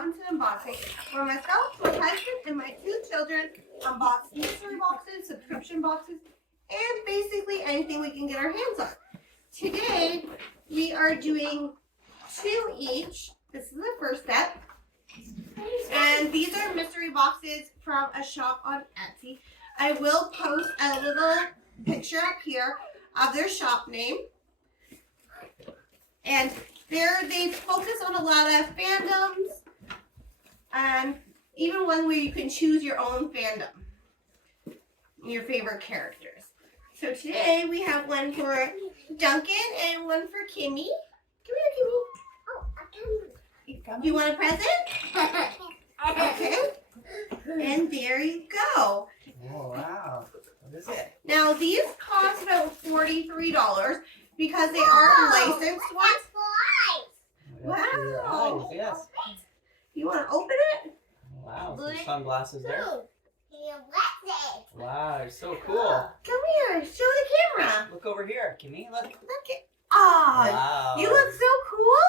Robinson unboxing, where myself, my husband, and my 2 children unbox mystery boxes, subscription boxes, and basically anything we can get our hands on. Today, we are doing 2 each. This is the first step. And these are mystery boxes from a shop on Etsy. I will post a little picture up here of their shop name. And they focus on a lot of fandoms, and even one where you can choose your own fandom, your favorite characters. So today we have one for Duncan and one for Kimmy. Come here, Kimmy. You want a present? Okay. And there you go. Oh, wow. What is it? Now these cost about $43 because they are licensed ones. Wow. Eyes, yes. You want to open it? Wow, some sunglasses there. Wow, they're so cool. Come here, show the camera. Look over here, Kimmy. Look. Look at. Oh, Wow. you look so cool.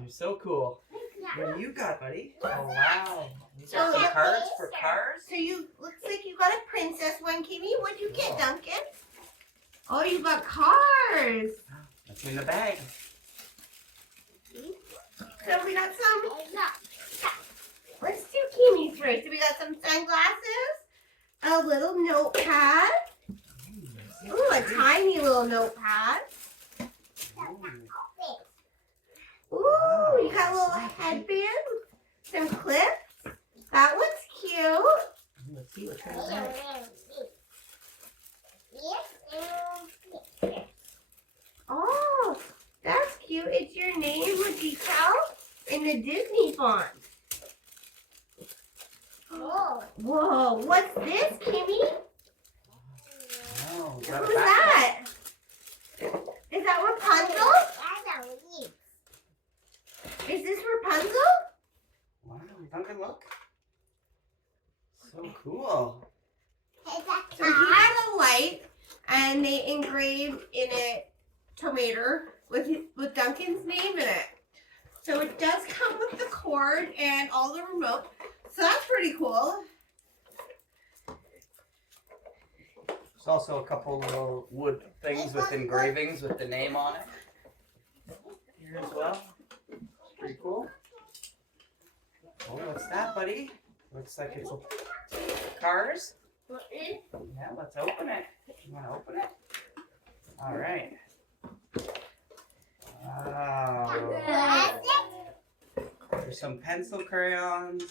You're so cool. What do you got, buddy? Oh, wow. These Oh, are some yeah. cards for cars. So you looks like you got a princess one, Kimmy. What'd you get, Duncan? Oh, you got cars. What's in the bag? So we got some. Let's do Kimmy's first. So we got some sunglasses, a little notepad. Ooh, a tiny little notepad. Ooh, you got a little headband, some clips. That one's cute. Let's see what's in the bag. Oh, that's cute. It's your name with decal in the Disney font. Whoa, what's this, Kimmy? Oh, is Who's that a backpack? that? Is that Rapunzel? Is this Rapunzel? Wow, Duncan, look. So cool. So he had a light, and they engraved in it tomato with Duncan's name in it. So it does come with the cord and all the remote. So that's pretty cool. There's also a couple little wood things with engravings with the name on it. Here as well. Pretty cool. Oh, what's that, buddy? Looks like it's cars. Yeah, let's open it. You want to open it? All right. Wow. There's some pencil crayons,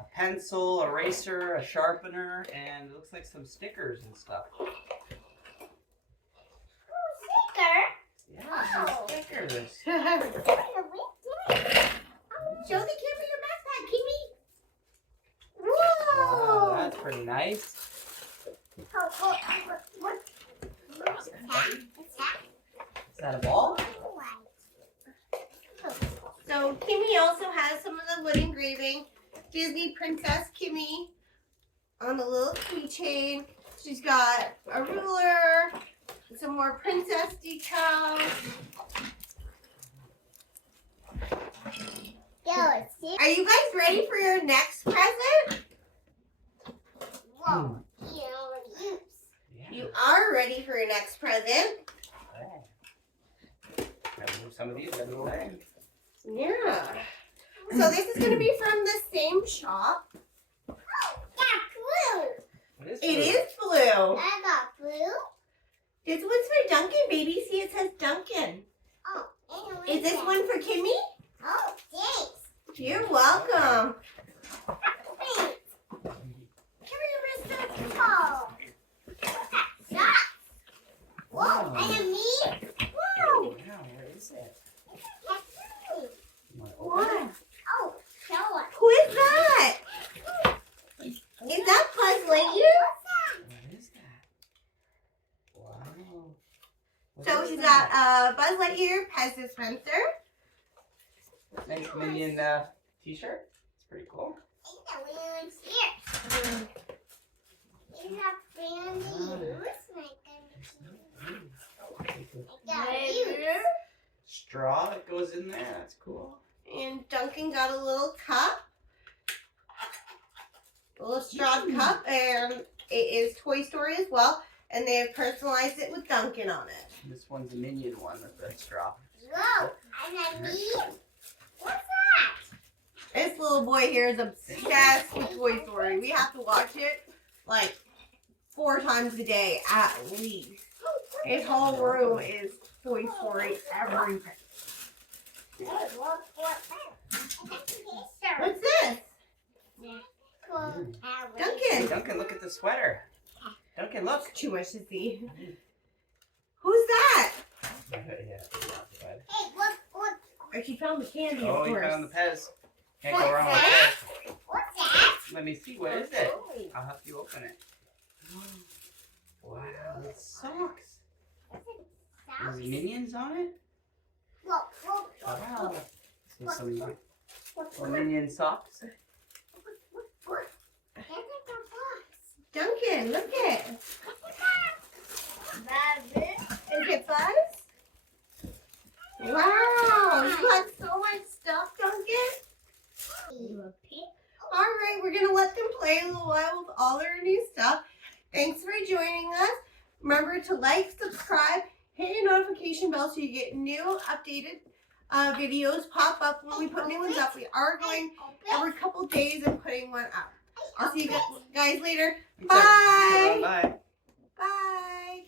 a pencil, eraser, a sharpener, and it looks like some stickers and stuff. Yeah, some stickers. Show the camera your backpack, Kimmy. Wow, Whoa! that's pretty nice. Is that a ball? So Kimmy also has some of the wood engraving. Disney Princess Kimmy on a little keychain. She's got a ruler, some more princess decals. Are you guys ready for your next present? Yeah. You are ready for your next present. Gotta move some of these out of the way. Yeah. So this is going to be from the same shop. What is It is blue. I got blue. This one's for Duncan, baby. See, it says Duncan. Oh, Is this one for Kimmy? Oh, thanks. You're welcome. Thanks. Come here, mister. Oh. Stop. Whoa, and a me? Whoa. Yeah, where is it? You wanna open What? Oh, show us. Who is that? Is that Buzz Lightyear? it? What is that? Wow. What So is he's that? got a Buzz Lightyear Pez dispenser. Nice Minion t-shirt. It's pretty cool. It's here. You have family use, I got you. Straw that goes in there. That's cool. And Duncan got a little cup, a little straw cup, and it is Toy Story as well. And they have personalized it with Duncan on it. This one's a Minion one with the straw. Whoa, and a me? What's that? This little boy here is obsessed with Toy Story. We have to watch it like 4 times a day at least. His whole room is Toy Story everything. What's this? Hey, Duncan. Duncan, look at the sweater. Duncan, look. Too much to see. Who's that? Yeah, not bad. Hey, look. Oh, she found the candy, of Oh, you course. found the Pez. Can't go wrong with Pez. What's that? Let me see. What is it? I'll have you open it. Wow, it's socks. There's Minions on it? Look. Wow. So some little Minion socks. Duncan, look it. Is it Buzz? Wow, you got so much stuff, Duncan. All right, we're gonna let them play a little while with all their new stuff. Thanks for joining us. Remember to like, subscribe, hit your notification bell so you get new updated videos pop up when we put new ones up. We are going every couple days and putting one up. I'll see you guys later. Bye. Bye. Bye.